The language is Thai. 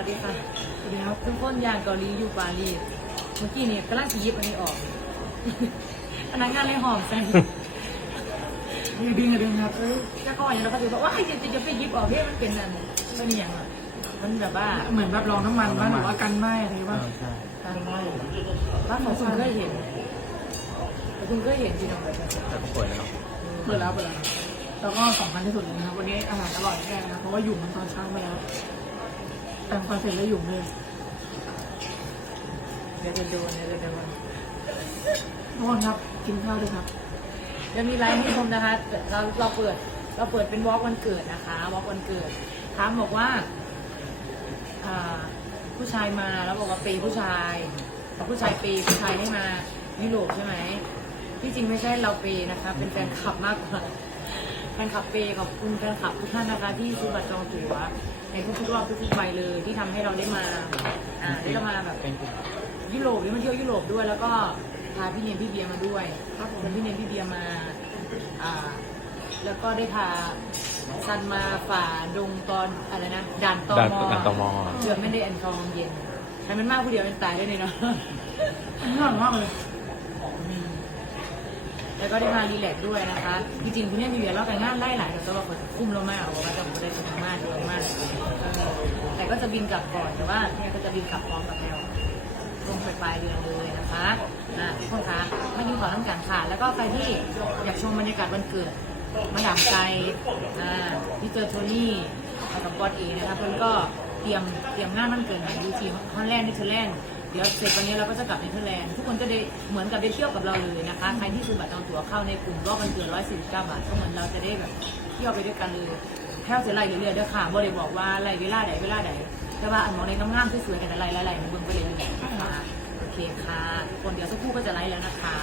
วัสดีค่ะสวัสดีครับทุกคนอย่างเกาหลีอยู่ปารีสเมื่อกี้เนี่ยกำลังจะหยิบอันนี้ออกพนักงานเลยหอมใส่นี่ดึงอะดึงครับเอ้ยเจ้าก็อย่างเราก็จะบอกว่าจะจะจะไปหยิบออกเฮ้ยมันเป็นอันมันอหย่างอะมันแบบว่าเหมือนแบบรองน้ำมันบ้างหรือว่ากันไหม้อะไรเอบ้างอใช่การไหว้บ้านของคุณเคยเห็นแต่คุณเคยเห็นจริงๆแบบนี้แต่ก็เปิดแล้วเนาะเปิดแล้วเปิดแล้วแล้วก็สำคัญที่สุดเลยนะครับวันนี้อาหารอร่อยแน่นะเพราะว่าอยู่มันตอนเช้ามาแล้ว แต่งฟันเสร็จแล้วอยู่เลยเดี๋ยวจะโดนเดี๋ยวจะโดนทุกคนครับกินข้าวด้วยครับเดี๋ยวมีไลฟ์ให้ชมนะคะ เราเราเปิด เราเปิดเป็นวอล์กวันเกิดนะคะวอล์กวันเกิดถามบอกว่าผู้ชายมาแล้วบอกว่าเปย์ผู้ชายผู้ชายเปย์ผู้ชายให้มายุโรปใช่ไหมที่จริงไม่ใช่เราเปย์นะคะ เป็นแฟนคลับมากกว่า แฟนคลับเปย์ขอบคุณแฟนคลับทุกท่านนะคะที่ซื้อบัตรจองตั๋วในทุกๆรอบทุกๆใบเลยที่ทำให้เราได้มาอ่าได้มาแบบเป็นกลุ่มยุโรปได้มาเที่ยวยุโรปด้วย แล้วก็พาพี่เนียนพี่เบียร์มาด้วยครับผมชวนพี่เนียนพี่เบียร์มาอ่าแล้วก็ได้พาซันมาฝ่าดงตอนอะไรนะด่านตอด่านมอด่านตมเกือบไม่ได้แอนกองเย็นใครมันมากผู้เดียวเป็นตายได้เลยเนาะอันนี้อร่อยมากเลยอืม แล้วก็ได้มารีแลกซ์ด้วยนะคะ จริงๆคุณเนี่ยมีเวลาแต่งงานไล่หลายแต่ตัวเราคนคุ้มเรามากบอกว่าจะไม่ได้จะทำมากเยอะมาก แต่ก็จะบินกลับก่อนแต่ว่าเนี่ยก็จะบินกลับพร้อมกับแมวลงไปปลายเดือนเลยนะคะอะทุกคนคะไม่ยุ่งขอน้ำกันค่ะ แล้วก็ใครที่อยากชมบรรยากาศวันเกิดมาดามใจอ่าพี่เจอโทนี่กับบอสเอนะคะเพื่อนก็เตรียมเตรียมงานวันเกิดใหม่ยูทีฮอลแลนด์เนเธอร์แลนด์ เดี๋ยวเสร็จวันนี้เราก็จะกลับเนเธอร์แลนด์ทุกคนก็ได้เหมือนกับได้เที่ยวกับเราเลยนะคะใครที่ซื้อบัตรจองตั๋วเข้าในกลุ่มรอบวันเกิด149 บาทก็เหมือนเราจะได้แบบเที่ยวไปด้วยกันเลยแค่เสียไรเรื่อยๆเด้อค่ะบ่ได้บอกว่าไรเวลาใดเวลาใดแต่ว่าอันมองในงามๆสวยๆกันอะไรๆๆมันเบิ่งไปเรื่อยนะคะโอเคค่ะทุกคนเดี๋ยวสักครู่ก็จะไลฟ์แล้วนะคะ